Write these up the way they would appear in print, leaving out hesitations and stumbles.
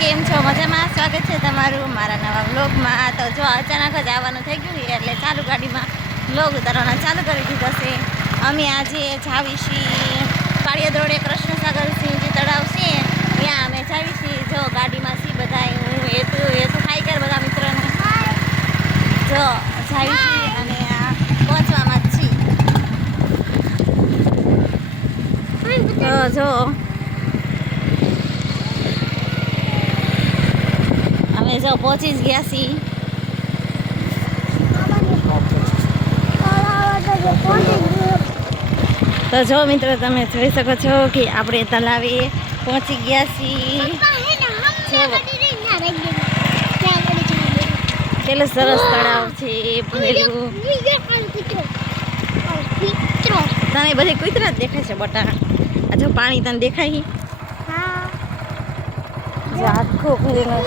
કેમ છો? મજામાં? સ્વાગત છે તમારું મારા નવા વ્લોગમાં। તો જો અચાનક જ આવવાનું થઈ ગયું એટલે ચાલુ ગાડીમાં વ્લોગ ઉતારવાના ચાલુ કરી દીધા છે। અમે આજે જાવી છીએ કાળિયા ધોળે કૃષ્ણસાગર સિંહજી તળાવ છે ત્યાં અમે જાવી છીએ। જો ગાડીમાં છીએ બધા, હું એ તો ખાઈ કર બધા મિત્રોને જો જાવી છીએ અને પહોંચવામાં જ છીએ। તો જો અમે જો પહોંચી જ ગયા છીએ। તો જો મિત્રો તમે જોઈ શકો છો કે આપણે તલાવે પહોંચી ગયા છીએ। કેટલું સરસ તળાવ છે ભરેલું। તને બધી કુતરા જ દેખાય છે બટા। આ જો પાણી તને દેખાય આખું ભરેલું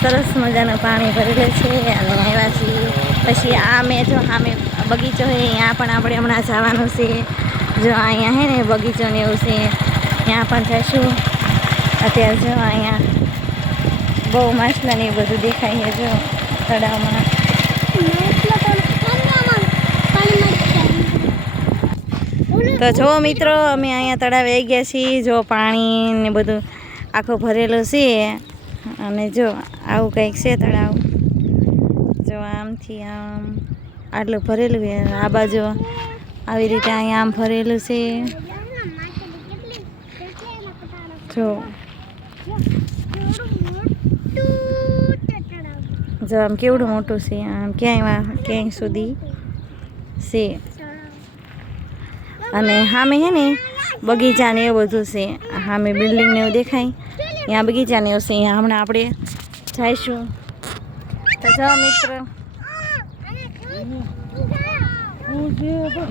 સરસ મજાનું પાણી ભરેલું છે અને આવ્યા છીએ। પછી આ મેં જો સામે બગીચો છે ત્યાં પણ આપણે હમણાં જવાનું છે। જો અહીંયા હે ને બગીચો ને એવું છે ત્યાં પણ જઈશું। અત્યારે જો અહીંયા બહુ માછલા ને એવું બધું દેખાય છે જો તળાવમાં। તો જો મિત્રો અમે અહીંયા તળાવે આવી ગયા છીએ। જો પાણી ને બધું આખું ભરેલું છે અને જો આવું કંઈક છે તળાવ। જો આમથી આમ આટલું ભરેલું છે, આ બાજુ આવી રીતે અહીંયા આમ ભરેલું છે। જો આમ કેવડું મોટું છે, આમ ક્યાંય સુધી છે। અને સામે હે ને બગીચા ને એવું બધું છે, સામે બિલ્ડિંગ ને એવું દેખાય ત્યાં બગીચા ને એવું છે, અહીંયા હમણાં આપણે જઈશું। તો જો મિત્રો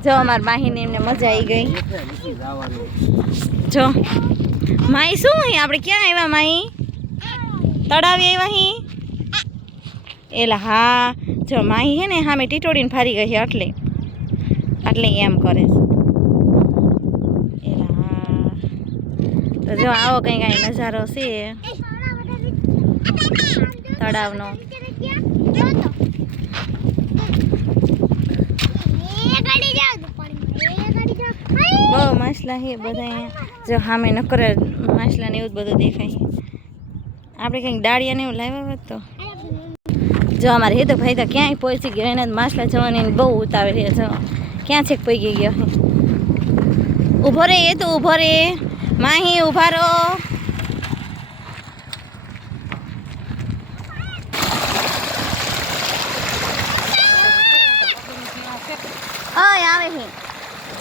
જો અમારા માહીને એમને મજા આવી ગઈ। જો માહી શું અહીં આપણે ક્યાં આવ્યા માહી? તળાવી આવ્યા અહીં એલા હા જો માહી હે ને સામે ટીટોડીને ફારી ગઈ છે એટલે એમ કરે છે। એલા હા તો જો આવો કંઈક અહીં નજારો છે તળાવનો। બહુ માછલા છે બધા જો સામે નકર માછલા ને એવું જ બધું દેખાય। આપણે કંઈક દાળિયા ને એવું લાવ્યા હોત તો જો અમારે હેતો ભાઈ તો ક્યાંય પહોંચી ગયો એને માછલા જવાની બહુ ઉતાવળ છે। જો ક્યાં છેક પહોંચી ગયો છે। ઊભો રે એ તો ઊભો રે માહી ઊભા રહો। આવે છે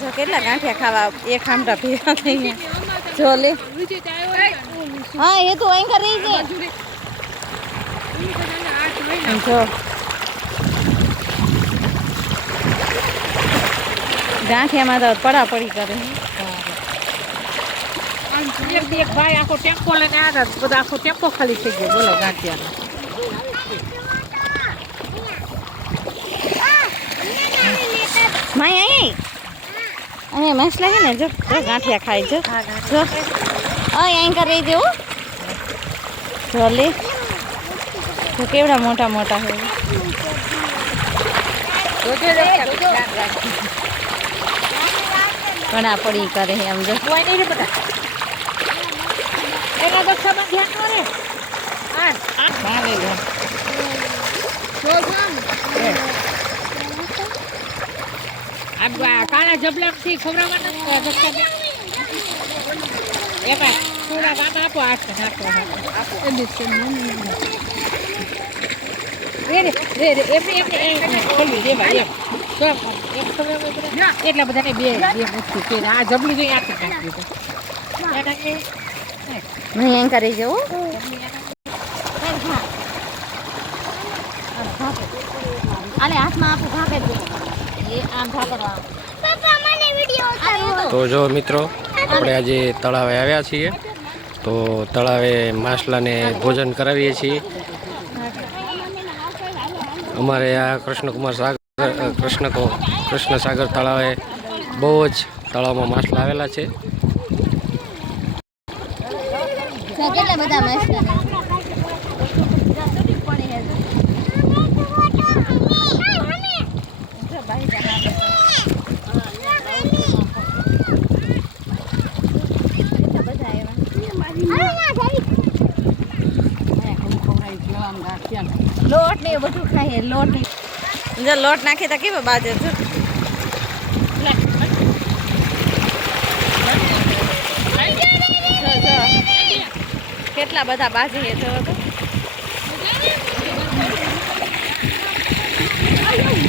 જો કેટલા ગાંઠિયા ખાવા એક આમટા ભેગા થઈ ગયા। જો લે હા એ તો અહીં કરી છે જો ગાંઠિયામાં તો પડાપડી કરે। એક ભાઈ આખો ટેમ્પો લઈને આવ્યા બધા આખો ટેમ્પો ખાલી થઈ ગયો બોલો ગાંઠિયાનો। માય અહીં માછલા છે ને જો ગાંઠિયા ખાય જો જો અહીં કરી દેવું જો લે જો કેવડા મોટા મોટા છે। ઘણા પડી કરે છે આમ જો કાળા જબલા થી ખવડાવવાના એમાં થોડા વાના આપો આઠ નાખો એટલા બધાને બે મુઠ્ઠી છે આ જબલું જોઈ આખી નાખી નહીં અહીં કરી જવું અને હાથમાં આપું ભાગે દે એ આમ ભાગરવા। તો જો મિત્રો આપણે આજે તળાવે આવ્યા છીએ તો તળાવે માછલાને ભોજન કરાવીએ છીએ। અમારે આ કૃષ્ણકુમાર સાગર કૃષ્ણ સાગર તળાવે બહુ જ તળાવમાં માછલા આવેલા છે. કેટલા બધા માછલા લોટ ને એ બધું ખાઈએ. લોટ જો લોટ નાખે તો કેવો બાજે જો કેટલા બધા બાજી છે જો તો.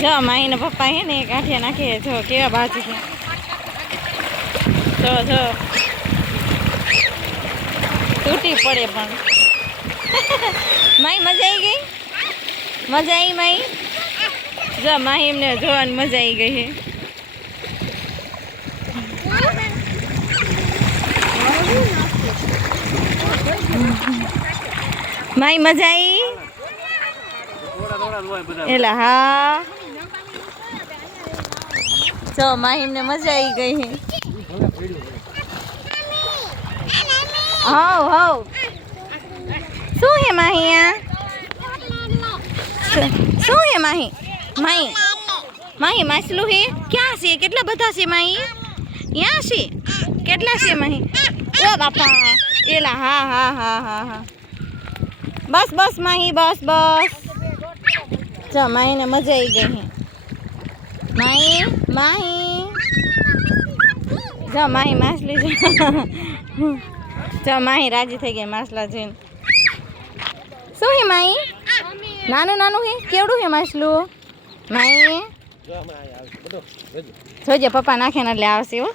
જો માઈ ને પપ્પા હે ને ગાંઠિયા નાખે જો કેવા બાજી છે. જો જો તૂટી પડે પણ. માઈ મજા આવી ગઈ. મજા આવી માઈ. જો માહી એમને જોવાની મજા આવી ગઈ છે. માઈ મજા આવી. એલા હા જો માહી એમને મજા આવી ગઈ છે. હાવ હાવ શું હે માહી આ શું હે માહી માહી માહી માછલું હે ક્યાં છે કેટલા બધા છે માહી ત્યાં છે કેટલા છે માહી ઓ બાપા એલા હા હા હા હા હા બસ બસ માહી બસ બસ જો માહીને મજા આવી ગઈ હે માહી માહી જો માહી માછલી જો માહી રાજી થઈ ગઈ માછલા જોઈને. શું હે માહી નાનું નાનું હે કેવડું હે માછલું માહી જોજે પપ્પા નાખે ને એટલે આવશે હો.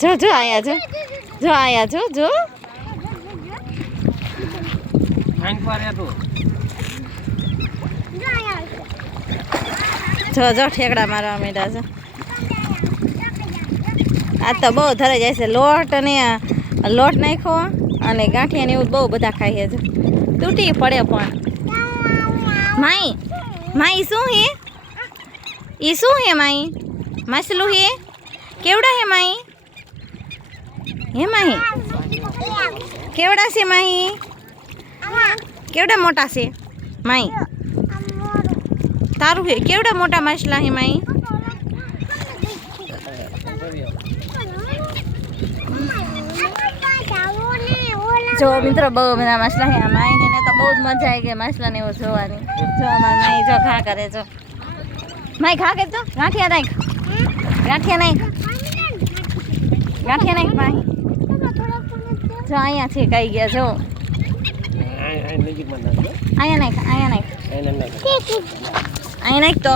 જો જો આયા જો જો આયા જો જો જો જો ઠેકડા મારવા માંડ્યા છે. આ તો બહુ ધરાઈ જાય છે. લોટ અને લોટ નાખ્યો અને ગાંઠિયા ને એવું બહુ બધા ખાઈએ છે. તૂટી પડે પણ. માઈ માઈ શું હે એ શું હે માઈ માછલું હે કેવડા હે માઈ હે માહી કેવડા છે માહી કેવડા મોટા છે માઈ તારું હે કેવડા મોટા માછલા હે માઈ જો મિત્રો બહુ બધા માછલા હે માઈને ને તો બહુ જ મજા આવી ગઈ માછલાને એવું જોવાની. જો અમાર માઈ જો ઘા કરે જો માઈ ઘા કરે જો ગાંઠિયા નાખ ગાંઠિયા નાખ ગાંઠિયા નાખ માઈ જો અહીંયા છે કઈ ગયા જો અહીંયા નાખ અહીંયા નાખ તો